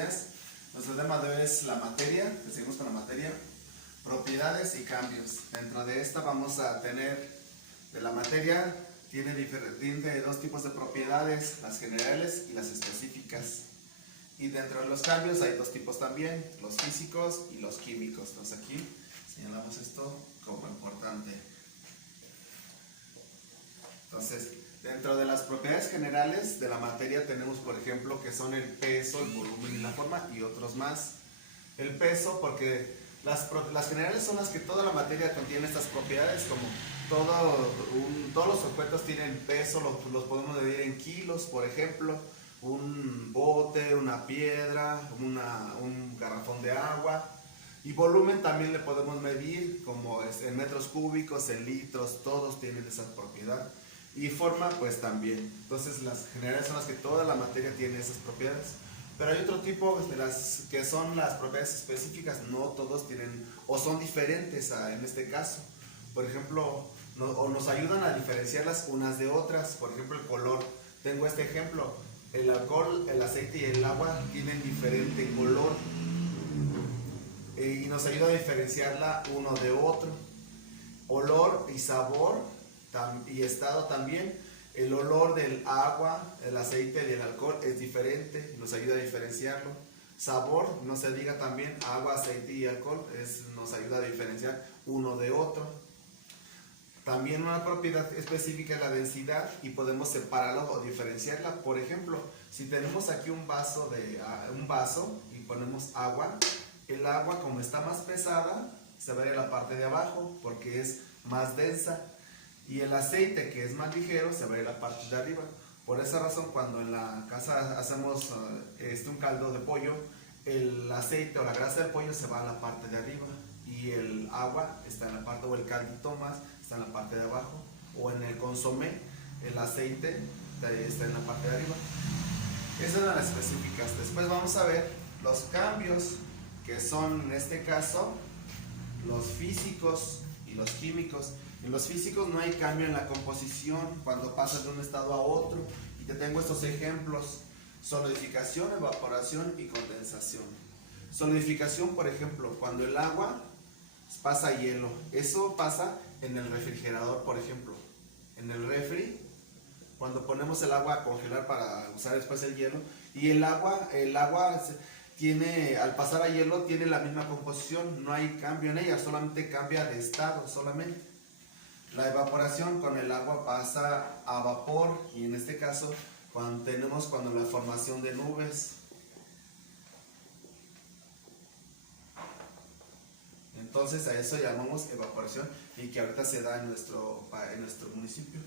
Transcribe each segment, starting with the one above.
días. Nuestro tema de hoy es la materia, seguimos con la materia, propiedades y cambios. Dentro de esta vamos a tener, de la materia, tiene dos tipos de propiedades, las generales y las específicas. Y dentro de los cambios hay dos tipos también, los físicos y los químicos. Entonces aquí señalamos esto como importante. Entonces, dentro de las propiedades generales de la materia tenemos, por ejemplo, que son el peso, el volumen y la forma, y otros más. El peso, porque las generales son las que toda la materia contiene estas propiedades, como todos los objetos tienen peso, los podemos medir en kilos, por ejemplo, un bote, una piedra, un garrafón de agua. Y volumen también le podemos medir, como en metros cúbicos, en litros, todos tienen esa propiedad. Y forma, pues también. Entonces las generales son las que toda la materia tiene esas propiedades. Pero hay otro tipo de las que son las propiedades específicas, no todos tienen, o son diferentes en este caso. Por ejemplo, o nos ayudan a diferenciarlas unas de otras. Por ejemplo, el color. Tengo este ejemplo. El alcohol, el aceite y el agua tienen diferente color. Y nos ayuda a diferenciarla uno de otro. Olor y sabor y estado también. El olor del agua, el aceite y el alcohol es diferente, nos ayuda a diferenciarlo. Sabor, no se diga también, agua, aceite y alcohol nos ayuda a diferenciar uno de otro. También una propiedad específica es la densidad y podemos separarla o diferenciarla. Por ejemplo, si tenemos aquí un vaso y ponemos agua, el agua, como está más pesada, se va a ir a la parte de abajo porque es más densa. Y el aceite, que es más ligero, se va a ir a la parte de arriba. Por esa razón, cuando en la casa hacemos un caldo de pollo, el aceite o la grasa del pollo se va a la parte de arriba. Y el agua está en la parte, o el caldito más, está en la parte de abajo. O en el consomé, el aceite está en la parte de arriba. Esas son las específicas. Después vamos a ver los cambios, que son en este caso los físicos y los químicos. En los físicos no hay cambio en la composición cuando pasas de un estado a otro. Y te tengo estos ejemplos: solidificación, evaporación y condensación. Solidificación, por ejemplo, cuando el agua pasa a hielo. Eso pasa en el refrigerador, por ejemplo. En el refri, cuando ponemos el agua a congelar para usar después el hielo. Y el agua tiene, al pasar a hielo, tiene la misma composición, no hay cambio en ella, solamente cambia de estado, solamente. La evaporación, con el agua pasa a vapor, y en este caso cuando la formación de nubes. Entonces a eso llamamos evaporación, y que ahorita se da en nuestro municipio.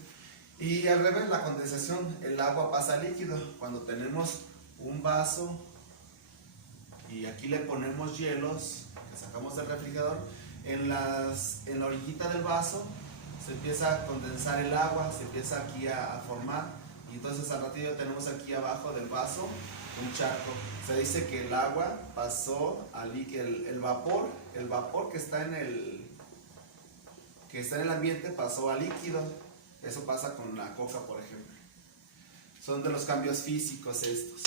Y al revés, la condensación, el agua pasa a líquido. Cuando tenemos un vaso y aquí le ponemos hielos que sacamos del refrigerador, en la orillita del vaso se empieza a condensar el agua, se empieza aquí a formar, y entonces al ratito tenemos aquí abajo del vaso un charco. Se dice que el agua pasó al líquido, el vapor que está en el ambiente pasó a líquido. Eso pasa con la coca, por ejemplo. Son de los cambios físicos estos.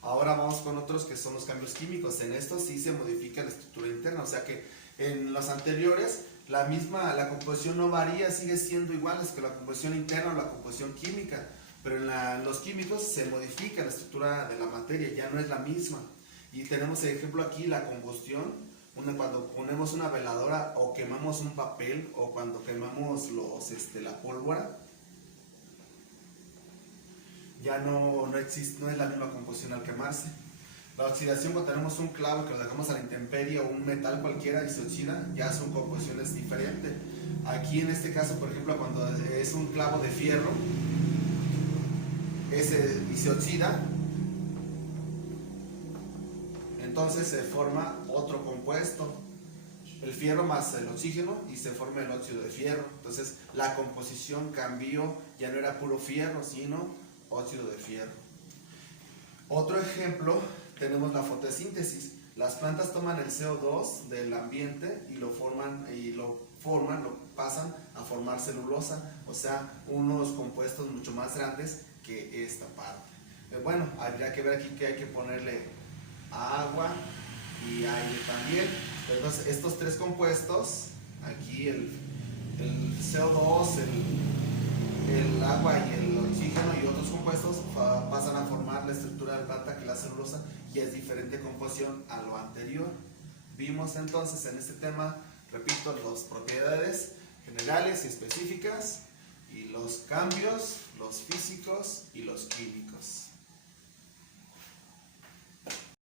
Ahora vamos con otros que son los cambios químicos. En estos sí se modifica la estructura interna, o sea que en los anteriores la composición no varía, sigue siendo igual que la composición interna o la composición química, pero en los químicos se modifica la estructura de la materia, ya no es la misma. Y tenemos el ejemplo aquí, la combustión, cuando ponemos una veladora o quemamos un papel, o cuando quemamos la pólvora, ya no existe, no es la misma composición al quemarse. La oxidación, cuando tenemos un clavo que lo dejamos a la intemperie, o un metal cualquiera y se oxida, ya son composiciones diferentes. Aquí en este caso, por ejemplo, cuando es un clavo de fierro y se oxida, entonces se forma otro compuesto, el fierro más el oxígeno, y se forma el óxido de fierro. Entonces la composición cambió, ya no era puro fierro, sino óxido de fierro. Otro ejemplo, tenemos la fotosíntesis. Las plantas toman el CO2 del ambiente y lo pasan a formar celulosa, o sea, unos compuestos mucho más grandes que esta parte. Bueno, habría que ver aquí que hay que ponerle agua y aire también. Entonces estos tres compuestos, aquí el CO2, el agua y el oxígeno y otros compuestos pasan a formar la estructura de planta, que es la celulosa, y es diferente composición a lo anterior. Vimos entonces en este tema, repito, las propiedades generales y específicas y los cambios, los físicos y los químicos.